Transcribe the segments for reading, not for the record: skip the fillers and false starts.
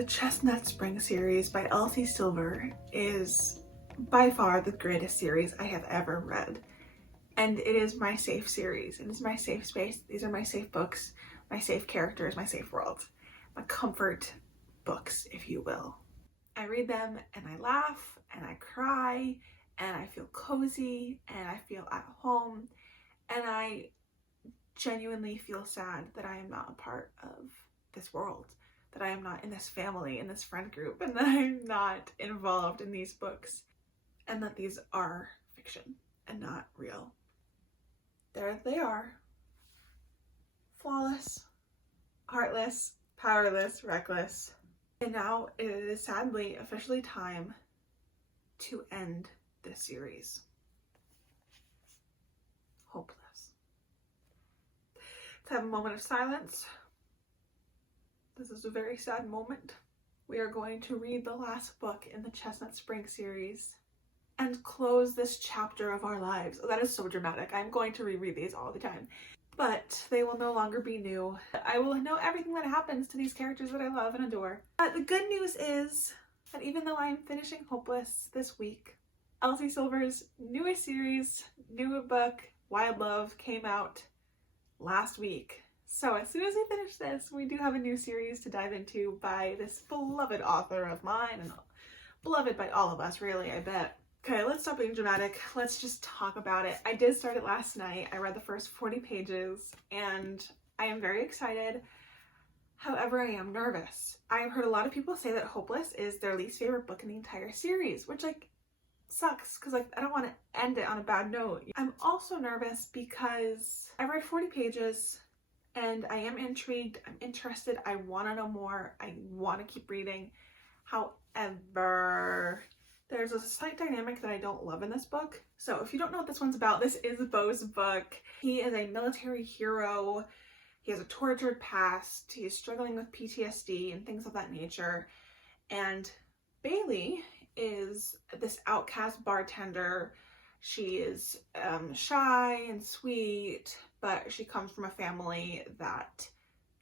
The Chestnut Springs series by Elsie is by far the greatest series I have ever read. And it is my safe series. It is my safe space. These are my safe books, my safe characters, my safe world. My comfort books, if you will. I read them and I laugh and I cry and I feel cozy and I feel at home and I genuinely feel sad that I am not a part of this world, that I am not in this family, in this friend group, and that I'm not involved in these books, and that these are fiction and not real. There they are. Flawless, heartless, powerless, reckless. And now it is sadly officially time to end this series. Hopeless. Let's have a moment of silence. This is a very sad moment. We are going to read the last book in the Chestnut Springs series and close this chapter of our lives. Oh, that is so dramatic. I'm going to reread these all the time. But they will no longer be new. I will know everything that happens to these characters that I love and adore. But the good news is that even though I'm finishing Hopeless this week, Elsie Silver's newest series, new book, Wild Love, came out last week. So as soon as we finish this, we do have a new series to dive into by this beloved author of mine and beloved by all of us, really, I bet. Okay, let's stop being dramatic. Let's just talk about it. I did start it last night. I read the first 40 pages and I am very excited. However, I am nervous. I've heard a lot of people say that Hopeless is their least favorite book in the entire series, which sucks because I don't want to end it on a bad note. I'm also nervous because I read 40 pages and I am intrigued, I'm interested, I want to know more, I want to keep reading. However, there's a slight dynamic that I don't love in this book. So if you don't know what this one's about, this is Beau's book. He is a military hero. He has a tortured past. He is struggling with PTSD and things of that nature. And Bailey is this outcast bartender. She is shy and sweet, but she comes from a family that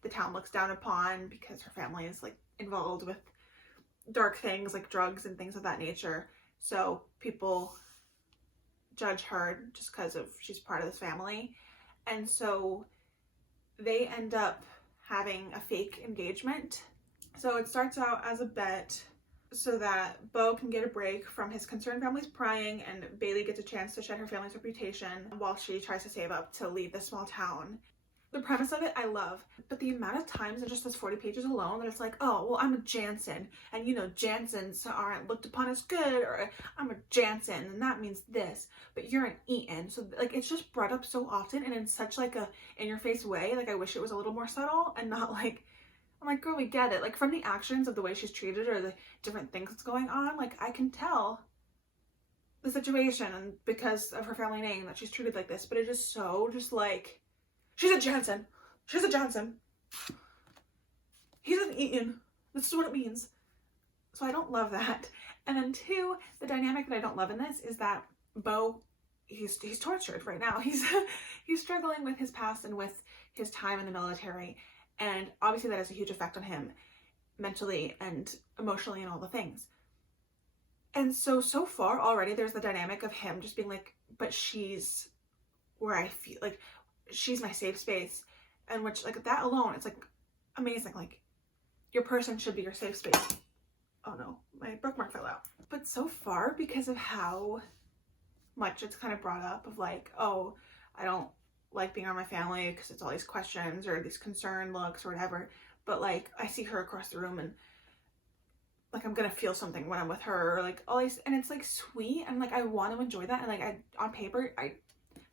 the town looks down upon because her family is involved with dark things like drugs and things of that nature. So people judge her just because she's part of this family. And so they end up having a fake engagement. So it starts out as a bet so that Beau can get a break from his concerned family's prying and Bailey gets a chance to shed her family's reputation while she tries to save up to leave the small town. The premise of it I love, but the amount of times in just those 40 pages alone that it's oh, well, I'm a Jansen, and Jansens aren't looked upon as good, or I'm a Jansen and that means this, but you're an Eaton. So it's just brought up so often and in such a in-your-face way. I wish it was a little more subtle and not I'm girl, we get it. From the actions of the way she's treated or the different things that's going on, I can tell the situation and because of her family name that she's treated like this, but it is so just she's a Jansen. She's a Johnson. He's an Eaton. This is what it means. So I don't love that. And then two, the dynamic that I don't love in this is that Beau, he's tortured right now. He's struggling with his past and with his time in the military. And obviously that has a huge effect on him mentally and emotionally and all the things. And so far already there's the dynamic of him just being but she's where I feel she's my safe space. And which that alone, it's amazing. Your person should be your safe space. Oh no, my bookmark fell out. But so far, because of how much it's kind of brought up of oh, I don't like being around my family because it's all these questions or these concerned looks or whatever, but I see her across the room and I'm gonna feel something when I'm with her, or all these, and it's sweet and I want to enjoy that, and I on paper, I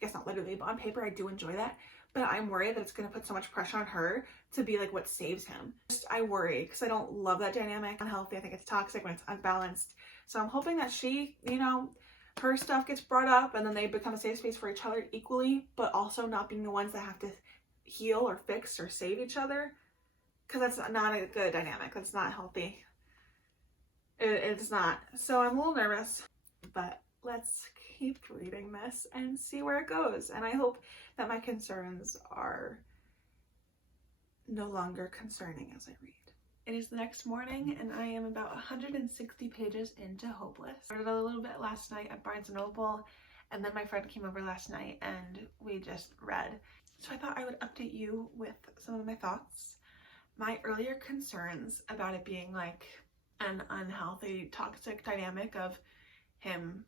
guess not literally, but on paper I do enjoy that, but I'm worried that it's gonna put so much pressure on her to be what saves him. I worry because I don't love that dynamic. Unhealthy. I think it's toxic when it's unbalanced. So I'm hoping that she, her stuff gets brought up and then they become a safe space for each other equally, but also not being the ones that have to heal or fix or save each other, because that's not a good dynamic. That's not healthy. It's not. So I'm a little nervous, but let's keep reading this and see where it goes. And I hope that my concerns are no longer concerning as I read. It is the next morning and I am about 160 pages into Hopeless. I read a little bit last night at Barnes & Noble, and then my friend came over last night and we just read. So I thought I would update you with some of my thoughts. My earlier concerns about it being like an unhealthy, toxic dynamic of him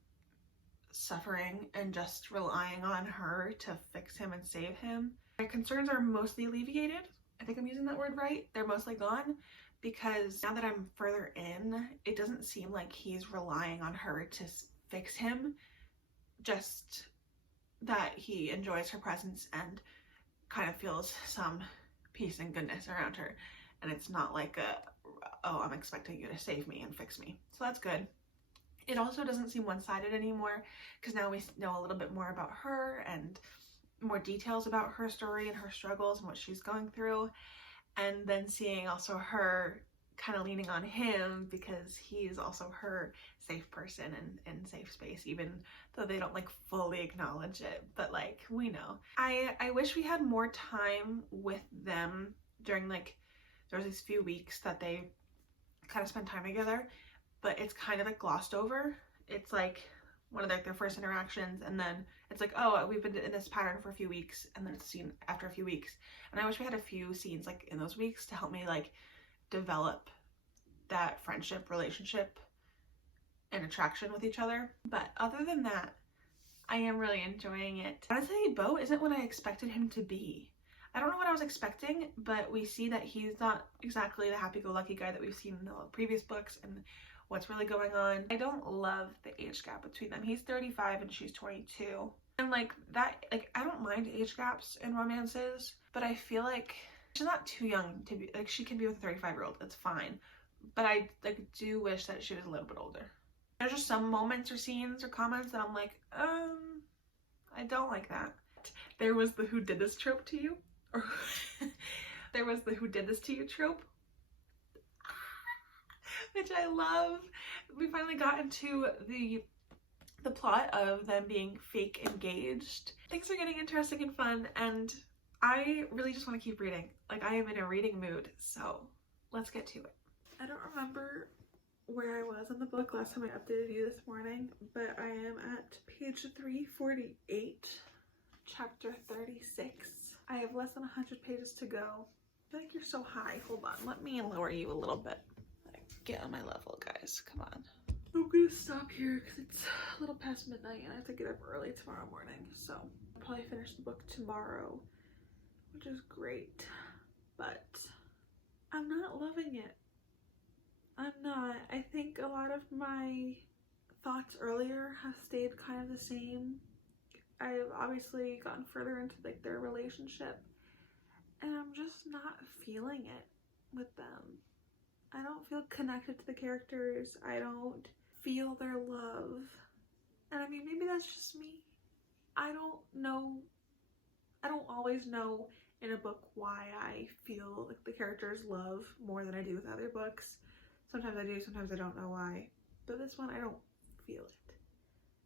suffering and just relying on her to fix him and save him. My concerns are mostly alleviated. I think I'm using that word right. They're mostly gone because now that I'm further in, it doesn't seem like he's relying on her to fix him, just that he enjoys her presence and kind of feels some peace and goodness around her. And it's not like oh, I'm expecting you to save me and fix me. So that's good. It also doesn't seem one-sided anymore because now we know a little bit more about her and more details about her story and her struggles and what she's going through. And then seeing also her kind of leaning on him because he's also her safe person and safe space, even though they don't like fully acknowledge it, but like we know. I wish we had more time with them during like, there was these few weeks that they kind of spent time together, but it's kind of like glossed over. It's like one of their first interactions, and then it's like, oh, we've been in this pattern for a few weeks, and then it's seen after a few weeks. And I wish we had a few scenes like in those weeks to help me like develop that friendship, relationship, and attraction with each other. But other than that, I am really enjoying it. Honestly, Beau isn't what I expected him to be. I don't know what I was expecting, but we see that he's not exactly the happy-go-lucky guy that we've seen in the previous books and what's really going on. I don't love the age gap between them. He's 35 and she's 22. And like that, like I don't mind age gaps in romances, but I feel like she's not too young to be, like she can be with a 35-year-old, that's fine. But I like do wish that she was a little bit older. There's just some moments or scenes or comments that I'm like, I don't like that. There was the who did this trope to you, or there was the who did this to you trope, which I love. We finally got into the plot of them being fake engaged. Things are getting interesting and fun, and I really just want to keep reading. Like I am in a reading mood, so let's get to it. I don't remember where I was in the book last time I updated you this morning, but I am at page 348, chapter 36. I have less than 100 pages to go. I feel like you're so high. Hold on, let me lower you a little bit. Get on my level, guys. Come on. I'm gonna stop here because it's a little past midnight and I have to get up early tomorrow morning. So I'll probably finish the book tomorrow, which is great. But I'm not loving it. I'm not. I think a lot of my thoughts earlier have stayed kind of the same. I've obviously gotten further into like their relationship and I'm just not feeling it with them. I don't feel connected to the characters. I don't feel their love. And I mean, maybe that's just me. I don't know. I don't always know in a book why I feel like the characters love more than I do with other books. Sometimes I do, sometimes I don't know why. But this one, I don't feel it.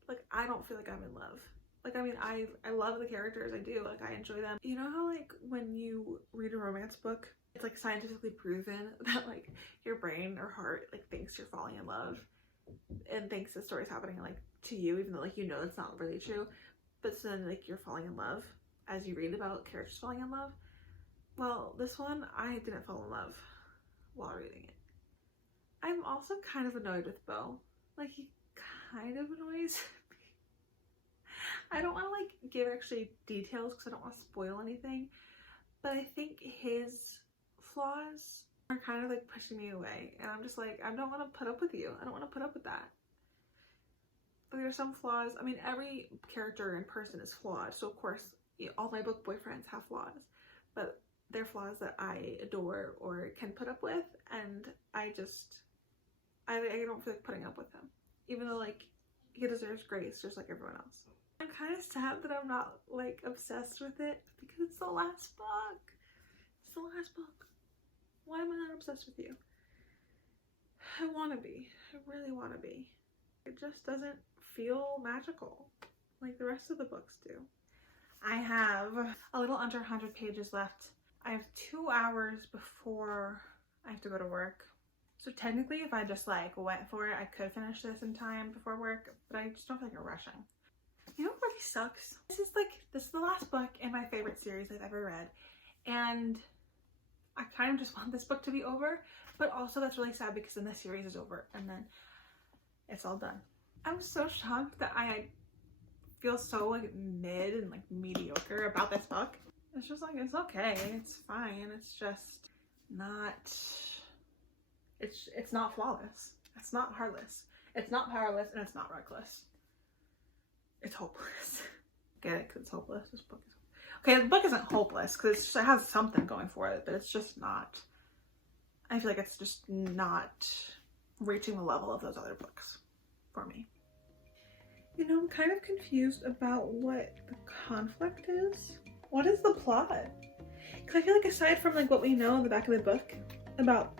Like, I don't feel like I'm in love. Like, I mean, I love the characters. I do. Like, I enjoy them. You know how, like, when you read a romance book, it's like scientifically proven that like your brain or heart like thinks you're falling in love and thinks the story's happening like to you, even though like you know that's not really true, but so then like you're falling in love as you read about characters falling in love. Well, this one I didn't fall in love while reading it. I'm also kind of annoyed with Beau. Like he kind of annoys me. I don't want to like give actually details because I don't want to spoil anything, but I think his flaws are kind of like pushing me away, and I'm just like, I don't want to put up with you. I don't want to put up with that. But there are some flaws. I mean, every character in person is flawed, so of course all my book boyfriends have flaws, but they're flaws that I adore or can put up with, and I don't feel like putting up with him, even though like he deserves grace just like everyone else. I'm kind of sad that I'm not like obsessed with it because it's the last book. It's the last book. Why am I not obsessed with you? I want to be. I really want to be. It just doesn't feel magical like the rest of the books do. I have a little under 100 pages left. I have 2 hours before I have to go to work. So technically, if I just like went for it, I could finish this in time before work, but I just don't feel like I'm rushing. You know what really sucks? This is the last book in my favorite series I've ever read, and I kind of just want this book to be over, but also that's really sad because then the series is over and then it's all done. I'm so shocked that I feel so like mid and like mediocre about this book. It's just like, it's okay, it's fine, it's just not, it's not flawless, it's not heartless, it's not powerless, and it's not reckless. It's hopeless. Get it? Because it's hopeless. This book is okay. The book isn't hopeless because it has something going for it, but it's just not. I feel like it's just not reaching the level of those other books for me. You know, I'm kind of confused about what the conflict is. What is the plot? Because I feel like aside from like what we know in the back of the book about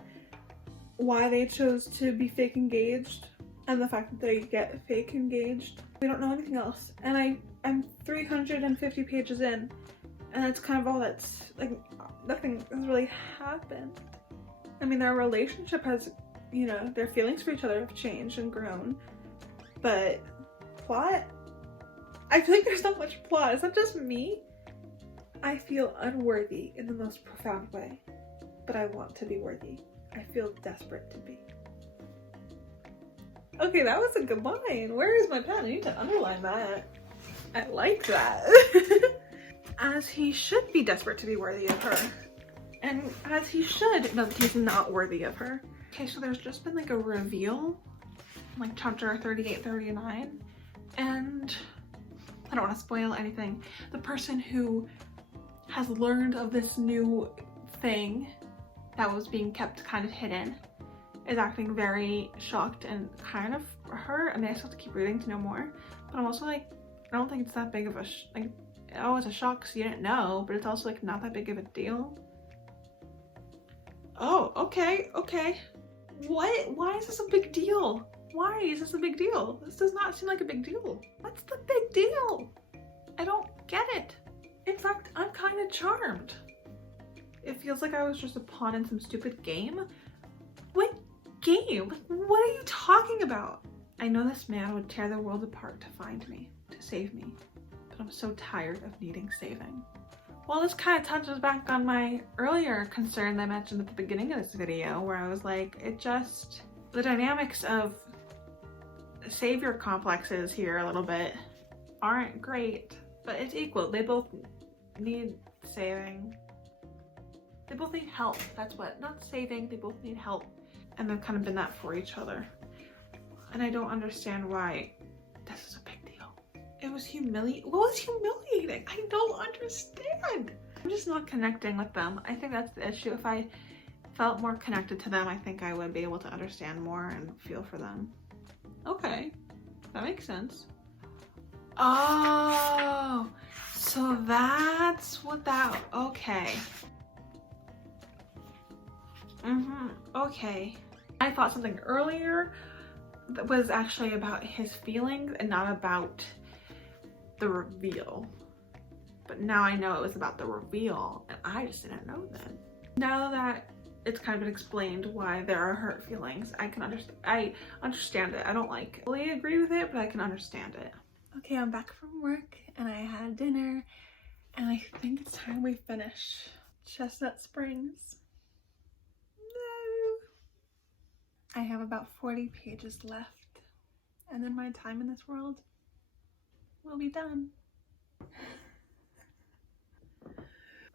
why they chose to be fake engaged and the fact that they get fake engaged, we don't know anything else. And I'm 350 pages in, and that's kind of all that's, like, nothing has really happened. I mean, their relationship has, you know, their feelings for each other have changed and grown, but plot? I feel like there's not much plot. Is that just me? I feel unworthy in the most profound way, but I want to be worthy. I feel desperate to be. Okay, that was a good line. Where is my pen? I need to underline that. I like that. As he should be desperate to be worthy of her. And as he should know that he's not worthy of her. Okay, so there's just been like a reveal, like chapter 38, 39. And I don't want to spoil anything. The person who has learned of this new thing that was being kept kind of hidden is acting very shocked and kind of hurt. I mean, I still have to keep reading to know more, but I'm also like, I don't think it's that big of a like, oh, it's a shock because you didn't know, but it's also like not that big of a deal. Oh, okay. What? Why is this a big deal? Why is this a big deal? This does not seem like a big deal. What's the big deal? I don't get it. In fact, I'm kind of charmed. It feels like I was just a pawn in some stupid game. What game? What are you talking about? I know this man would tear the world apart to find me, to save me, but I'm so tired of needing saving. Well, this kind of touches back on my earlier concern that I mentioned at the beginning of this video, where I was like, the dynamics of savior complexes here a little bit aren't great, but it's equal. They both need saving. They both need help. That's what, not saving, they both need help. And they've kind of been that for each other. And I don't understand why this is a big deal. It was humiliating. What was humiliating? I don't understand. I'm just not connecting with them. I think that's the issue. If I felt more connected to them, I think I would be able to understand more and feel for them. Okay, that makes sense. Oh, so that's what that, okay. Okay. I thought something earlier that was actually about his feelings and not about the reveal. But now I know it was about the reveal, and I just didn't know then. Now that it's kind of been explained why there are hurt feelings, I understand it. I don't like fully agree with it, but I can understand it. Okay, I'm back from work and I had dinner, and I think it's time we finish Chestnut Springs. I have about 40 pages left, and then my time in this world will be done.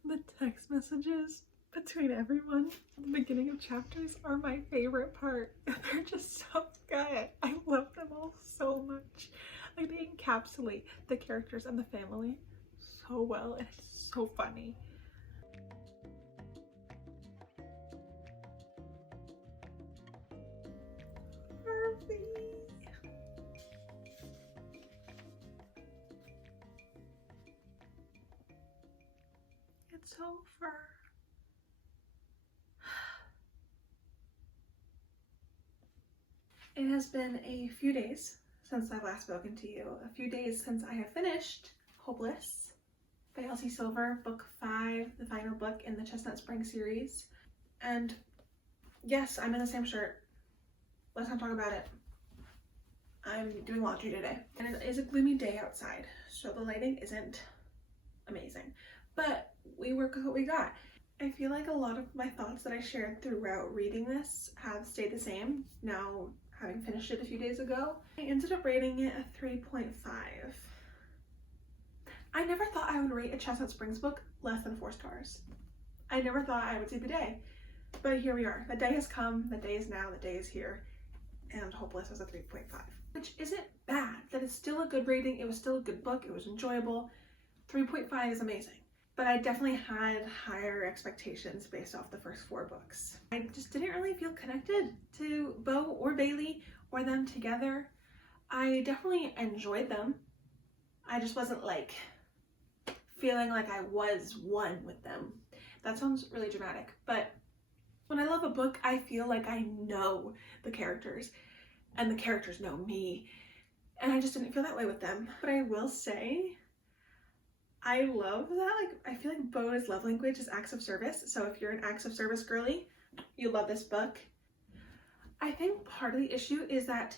The text messages between everyone at the beginning of chapters are my favorite part. They're just so good. I love them all so much. Like, they encapsulate the characters and the family so well, and it's so funny. It's over. It has been a few days since I've last spoken to you. A few days since I have finished Hopeless by Elsie Silver, book 5, the final book in the Chestnut Springs series. And Yes, I'm in the same shirt. Let's not talk about it. I'm doing laundry today, and it is a gloomy day outside, so the lighting isn't amazing, but we work with what we got. I feel like a lot of my thoughts that I shared throughout reading this have stayed the same now, having finished it a few days ago. I ended up rating it a 3.5. I never thought I would rate a Chestnut Springs book less than 4 stars. I never thought I would see the day, but here we are. The day has come, the day is now, the day is here, and Hopeless was a 3.5, which isn't bad. That is still a good rating. It was still a good book. It was enjoyable. 3.5 is amazing. But I definitely had higher expectations based off the first 4 books. I just didn't really feel connected to Bo or Bailey or them together. I definitely enjoyed them. I just wasn't like feeling like I was one with them. That sounds really dramatic, but when I love a book, I feel like I know the characters and the characters know me, and I just didn't feel that way with them. But I will say, I love that, like, I feel like Bo's love language is acts of service. So if you're an acts of service girly, you love this book. I think part of the issue is that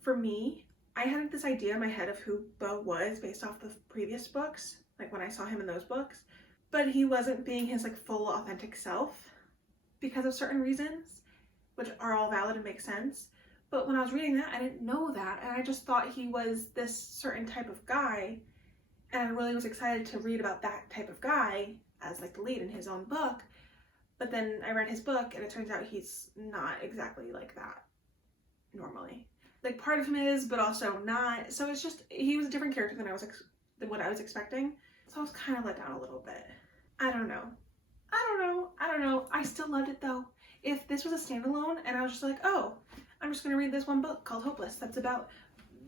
for me, I had this idea in my head of who Bo was based off the previous books, like when I saw him in those books, but he wasn't being his like full authentic self because of certain reasons, which are all valid and make sense. But when I was reading that, I didn't know that, and I just thought he was this certain type of guy, and I really was excited to read about that type of guy as like the lead in his own book. But then I read his book, and it turns out he's not exactly like that normally. Like, part of him is, but also not. So it's just, he was a different character than what I was expecting. So I was kind of let down a little bit. I don't know. I still loved it though. If this was a standalone and I was just like, oh, I'm just gonna read this one book called Hopeless that's about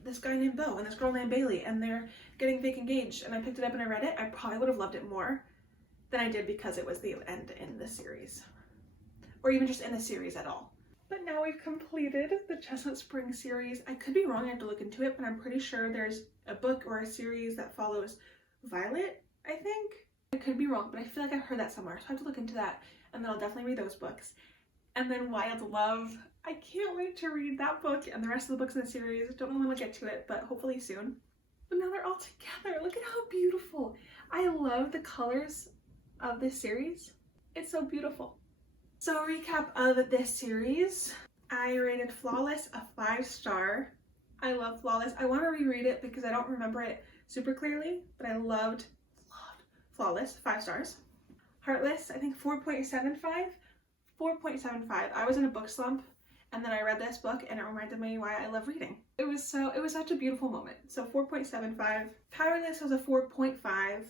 this guy named Bo and this girl named Bailey and they're getting fake engaged, and I picked it up and I read it, I probably would have loved it more than I did because it was the end in the series, or even just in the series at all. But now we've completed the Chestnut Springs series. I could be wrong, I have to look into it, but I'm pretty sure there's a book or a series that follows Violet, I think. I could be wrong, but I feel like I've heard that somewhere, so I have to look into that, and then I'll definitely read those books. And then Wild Love, I can't wait to read that book and the rest of the books in the series. Don't know when I'll get to it, but hopefully soon. But now they're all together. Look at how beautiful. I love the colors of this series. It's so beautiful. So a recap of this series, I rated Flawless a 5-star. I love Flawless. I want to reread it because I don't remember it super clearly, but I loved Flawless, 5 stars. Heartless, I think 4.75. 4.75. I was in a book slump, and then I read this book and it reminded me why I love reading. It was such a beautiful moment. So 4.75. Powerless was a 4.5.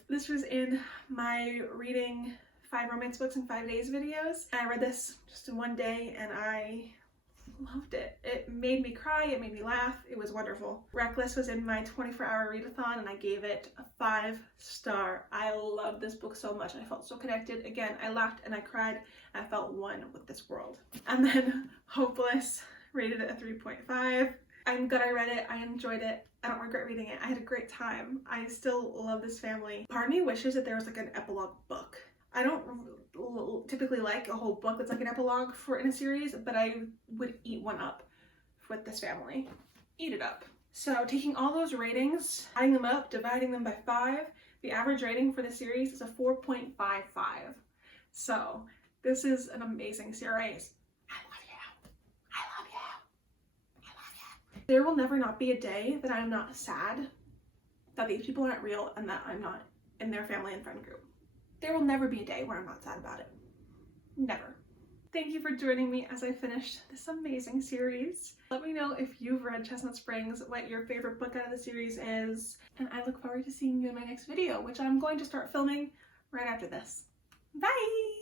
This was in my reading 5 romance books in 5 days videos. And I read this just in one day and I loved it. It made me cry, it made me laugh, it was wonderful. Reckless was in my 24-hour readathon and I gave it a 5-star. I loved this book so much and I felt so connected. Again, I laughed and I cried and I felt one with this world. And then Hopeless, rated it a 3.5. I'm glad I read it, I enjoyed it, I don't regret reading it, I had a great time. I still love this family. Part of me wishes that there was like an epilogue book. I don't typically like a whole book that's like an epilogue in a series, but I would eat one up with this family. Eat it up. So taking all those ratings, adding them up, dividing them by 5, the average rating for the series is a 4.55. So this is an amazing series. I love you. I love you. I love you. There will never not be a day that I'm not sad that these people aren't real and that I'm not in their family and friend group. There will never be a day where I'm not sad about it. Never. Thank you for joining me as I finished this amazing series. Let me know if you've read Chestnut Springs, what your favorite book out of the series is, and I look forward to seeing you in my next video, which I'm going to start filming right after this. Bye!